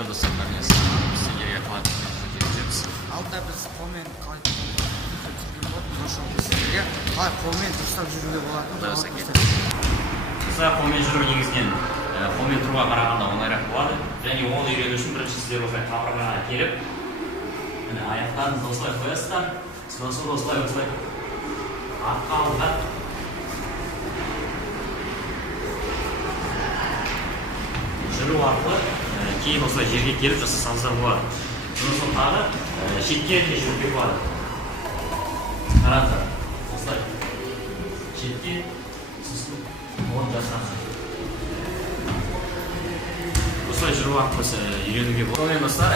Сәлем достар, мен сіздерге қалай жеткіземіз. Алда біз қолмен қалай сіздерге қалай қолмен дұрыстап жүруге болатынын Осылай қолмен жүру негізінен қолмен тұруға қарағанда оңайырақ болады. Және оны үйрену үшін бірінші сіздер осылай қабырғаға келіп, аяқтарыңызды осылай қоясыздар. Содан соң осылай артқа алыңдар. Жүру арқылы кейін осылай жерге келіп жасасаңыздар болады. Содан соң тағы шетке жүруге болады. Қараңыздар, осылай шетке сосын оны жасаңыздар. Осылай жүру арқылы үйренуге болады. Сонымен достар,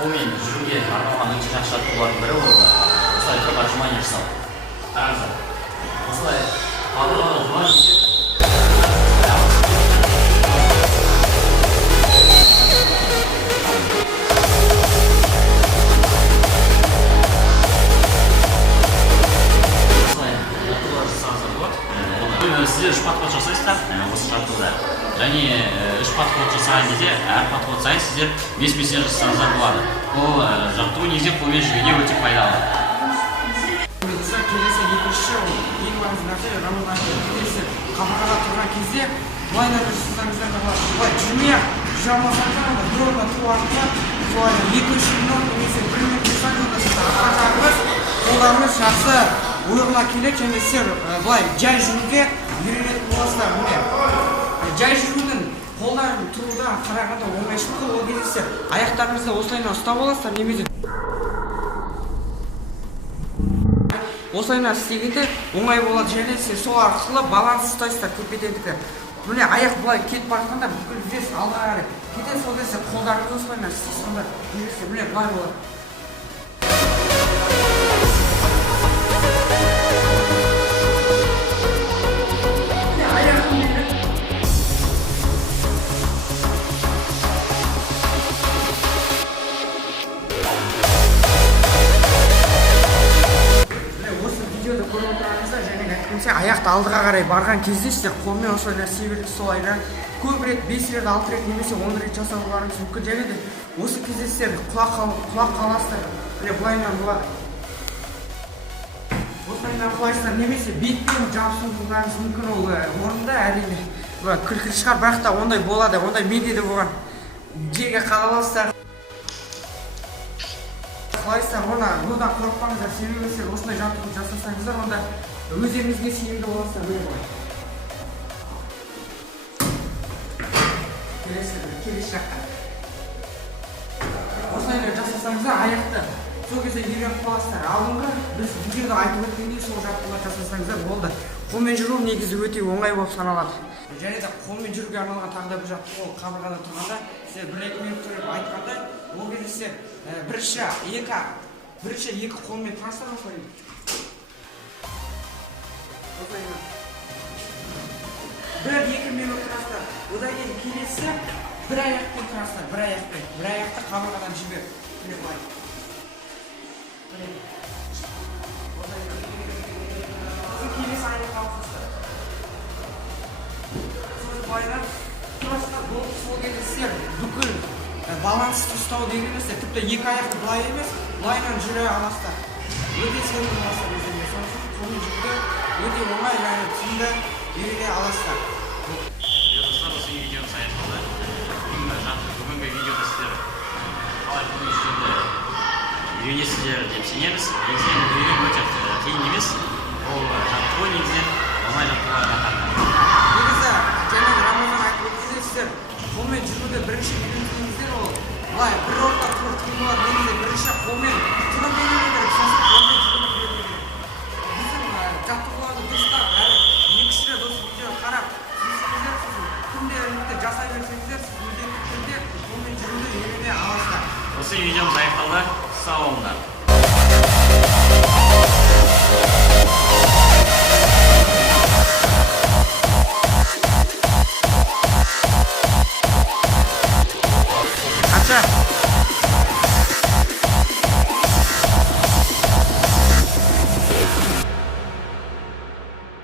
қолмен жүруге арналған өте жақсы жаттығулардың бірі ол осылай көп отжимание жасау. Қараңыздар, осылай қабырғада жуан сіздер үш подход жасайсыздар осы жаттығуда. Және үш подход жасаған кезде әр подход сайын сіздер 5 жасасаңыздар болады. Бұл жаттығу негізінен қолмен жүруге өте пайдалы. Келесі екінші ең маңызды нәрсе келесі қабырғада тұрған кезде былайынан жасасаңыздар да болады. Былай жүрмей-ақ жүре алмасаңыздар да бір орында тұру арқылы солай 2-3 минут немесе 1 минут тұрсаңыздар да сіздің арқа жағыңыз, қолдарыңыз жақсы ойығына келеді және сіздер былай жай жүруге үйренетін боласыздар. Жай жүрудің қолдарын тұрудан қарағанда оңай шығады. Ол кезде сіздер аяқтарыңызды осылайынан ұстап аласыздар, немесе осылайынан істегенде оңай болады және сіз сол арқылы баланс ұстайсыздар тепе-теңдікті. Міне аяқ былай кетіп бара жатқанда бүкіл вес алдыға қарай кетеді. Сол кезде қолдарыңызды осылайынан істейсіз, сонда үйренесіздер. Міне былай болады. Аяқты алдыға қарай барған кезде сіздер қолмен осылай нәрсе берді, солай көп рет 5 рет 6 рет немесе 10 рет жасауларыңыз мүмкін. Және де осы кезде сіздер құлақ қаласыздар. Былайынан болады. Осылайынан құлайсыздар немесе бетпен жабысуыңыз мүмкін. Ол орында әрине күлкілі шығар, бірақ та ондай болады. Ондай менде де болған. Жерге қадаласыздар. Құлайсыздар, одан қорықпаңыздар. Себебі сіздер осындай жаттығу жасасаңыздар, онда өздеріңізге сенімді боласыздар. Келесі жаққа осылайынан жасасаңыздар аяқты сол кезде үйреніп қаласыздар. Алдыңғы біз видеода айтып өткендей сол жаттығулар жасасаңыздар болды. Қолмен жүру негізі өте оңай болып саналады. Және де қолмен жүруге арналған тағы да бір жаттығу ол қабырғада тұрғанда сіздер 1-2 минут тұрып айтқанда ол кезде сіздер бірінші екі қолмен тастап осылайынан. Бір-екі минут тұрасыздар. Одан кейін келесі бір аяқпен тұрасыздар. Бір аяқты қабырғадан жіберіп. Міне былай. Сосын келесі аяққа ауысыздар. Сосын былайынан тұрасыздар. Сол кезде сіздер бүкіл балансты ұстау дегеніміз тіпті екі аяқты былай емес, былайынан жүре аласыздар. Өте сенімді боласыздар өздеріңе. Сосын қолмен жүруді өте оңай және тиімді үйрене аласыздар. Достар, осы видеомыз аяқталды. Бүгінгі видеода сіздер қалай қолмен жүруді үйренесіздер деп сенеміз. Негізінен үйрену өте қиын емес. Ол жаттығу негізінен оңай жаттығуға жатады. Негізі және Рамазан айтып өткенде сіздер қолмен жүруді бірінші үйренгеніңіздер ол былай бір орта тұрып болады. Негізі бірінші қолмен тұрып үйрену керек, сосын қолмен жүруді үйрену керек. Біздің жаттығуларды дұрыстап әрі екінші рет осы видео қарап күнделікті жасай берсеңіздер сіз міндетті түрде қолмен жүруді үйрене аласыздар. Осы видеомыз аяқталды. Сау болыңдар. Қанша?